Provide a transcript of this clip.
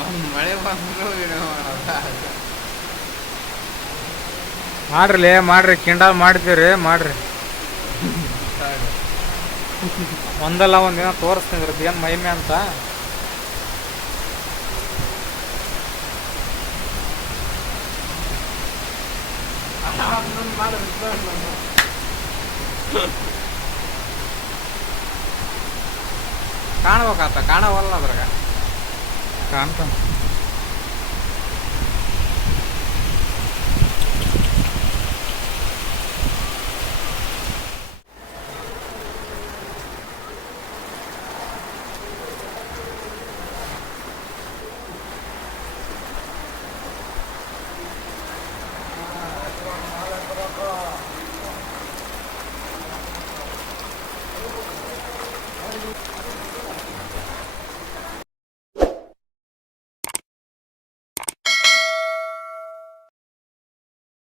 ಅವ್ನ್ ಮಳೆ ಬಂದ್ರು ಏನೋ ಮಾಡೋದ. ಮಾಡ್ರಿ ಮಾಡ್ರಿ ಕಿಂಡಲ್ ಮಾಡ್ತೀರಿ ಮಾಡ್ರಿ. ಒಂದಲ್ಲ ಒಂದಿನ ತೋರಿಸ್ತೀನಿ ಇದ್ರದ್ದು ಏನು ಮಹಿಮೆ ಅಂತ. ಕಾಣಬೇಕಾತ ಕಾಣವಲ್ಲ ಅದ್ರಾಗ. ค้างก่อน